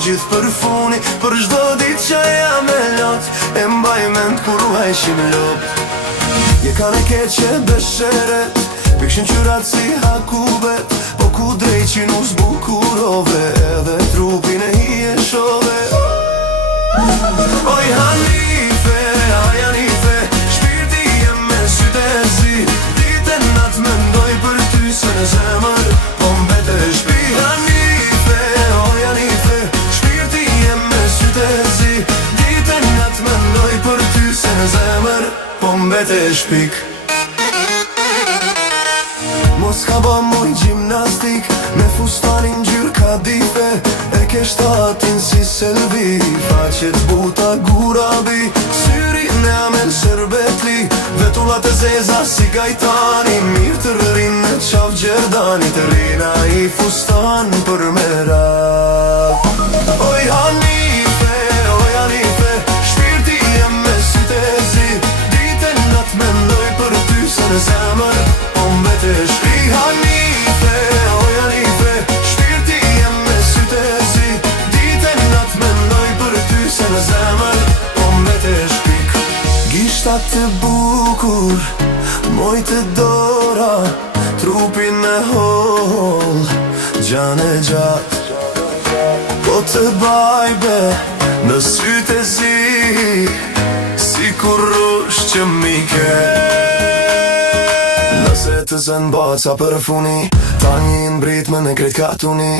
Gjithë për funi, për shdo dit që jam e lot, e mbaj mend kur vajshim lop. Je ka në keqe besheret, pikshin qyrat si hakubet, po ku drejqin u zbukurove, edhe trupin e hi e shove. Oj Hanife, aj Hanife, shpirti jem me syte zi, dite nat me ndoj për ty se në zemër, po mbete shpi. Hanife, oj Hanife, dite nat me ndoj për ty se në zemër, po mbete shpik. Mos ka ba moj gjimnastik, me fustanin gjyr ka dife, e keshtatin si selvi, faqet buta gurabi, syri në amen shërbetli, vetullat e zeza si gajtani, mirë të rrin në qav gjerdani, të rina i fustan për merat. Oj Hanife, oj Hanife, shpirti jem me syte zi, dite nat me ndoj për ty se në zemër, po mbete shpi. Hanife, oj Hanife, shpirti jem me syte zi, dite nat me ndoj për ty se në zemër, po mbete shpik. Gishtat të bukur, mojt e dora, trupin me hol, gjane gjat, po të bajbe në sytë e zi, si kur rush që mike. Nëse të zën baca për funi, ta një në britme në krejt katuni.